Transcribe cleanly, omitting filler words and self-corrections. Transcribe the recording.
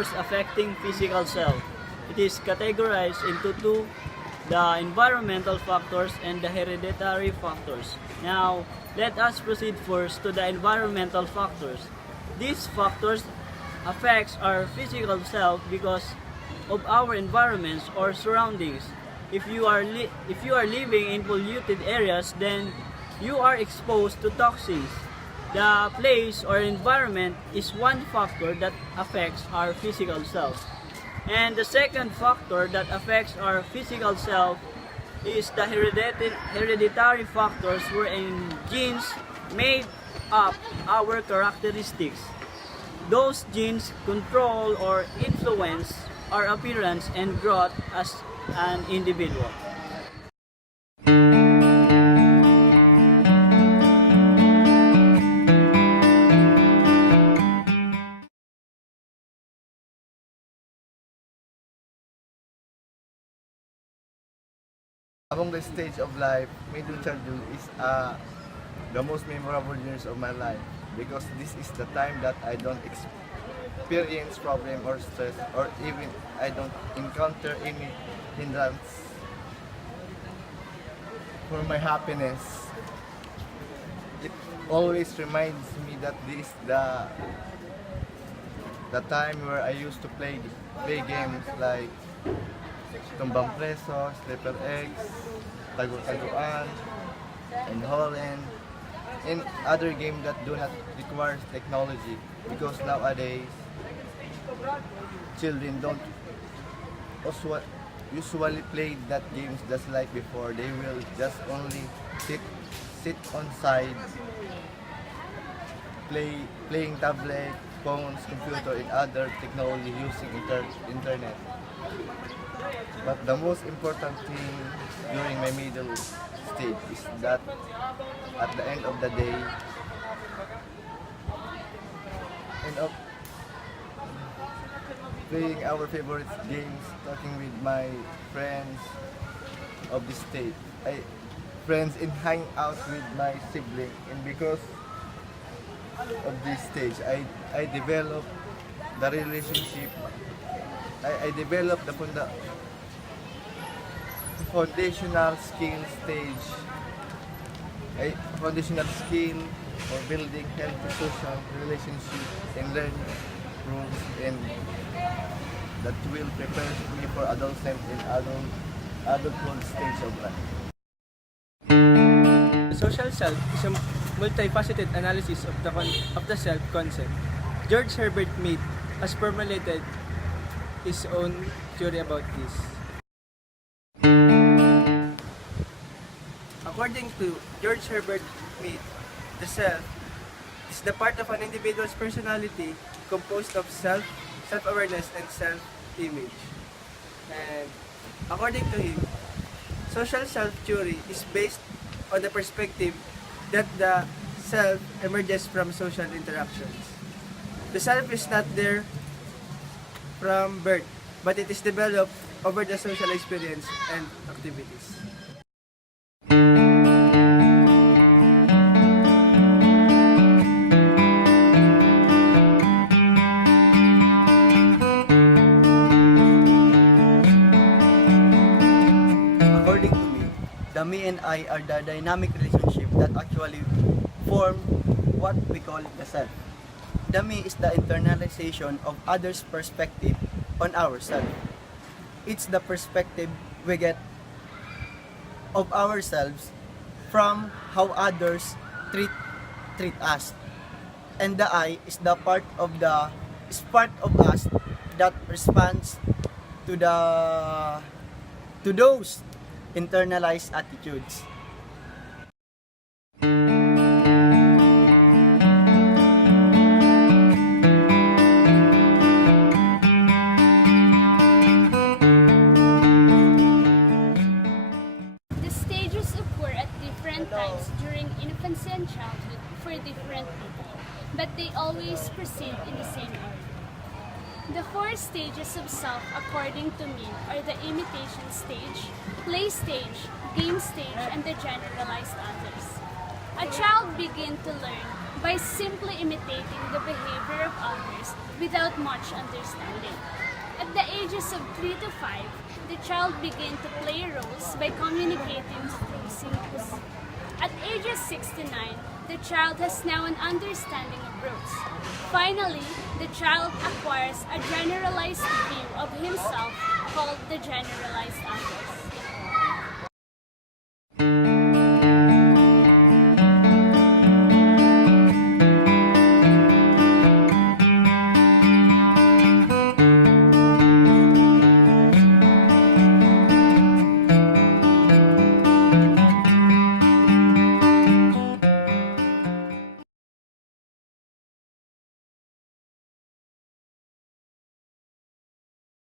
factors affecting physical self. It is categorized into two, the environmental factors and the hereditary factors. Now, let us proceed first to the environmental factors. These factors affects our physical self because of our environments or surroundings. If you are living in polluted areas, then you are exposed to toxins. The place or environment is one factor that affects our physical self. And the second factor that affects our physical self is the hereditary factors wherein genes made up our characteristics. Those genes control or influence our appearance and growth as an individual. Among the stage of life, middle childhood is the most memorable years of my life because this is the time that I don't experience problem or stress, or even I don't encounter any hindrance for my happiness. It always reminds me that this is the time where I used to play games like Tumbang Preso, Slipper Eggs, Tago-Taguan, and Holland, and other games that do not require technology, because nowadays children don't usually play that games just like before. They will just only sit on side, playing tablet, phones, computer, and other technology using internet. But the most important thing during my middle stage is that at the end of the day, end up playing our favorite games, talking with my friends of the state. Friends and hang out with my sibling, and because of this stage, I developed the relationship. I developed the foundational skill stage, a foundational skill for building healthy social relationships and learning rules, and that will prepare me for adolescent and adulthood stage of life. The social self is a multifaceted analysis of the self concept. George Herbert Mead has formulated his own theory about this. According to George Herbert Mead, the self is the part of an individual's personality composed of self-awareness, and self-image. And according to him, social self theory is based on the perspective that the self emerges from social interactions. The self is not there from birth, but it is developed over the social experience and activities. According to me, the me and I are the dynamic relationship that actually form what we call the self. The me is the internalization of others' perspective on ourselves. It's the perspective we get of ourselves from how others treat us. And the I is the part of us that responds to those internalized attitudes. The stages occur at different times during infancy and childhood for different people, but they always proceed in the same order. The four stages of self, according to me, are the imitation stage, play stage, game stage, and the generalized others. A child begins to learn by simply imitating the behavior of others without much understanding. At the ages of 3 to 5, the child begins to play roles by communicating through symbols. At ages 6 to 9, the child has now an understanding of roles. Finally, the child acquires a generalized view of himself called the generalized others.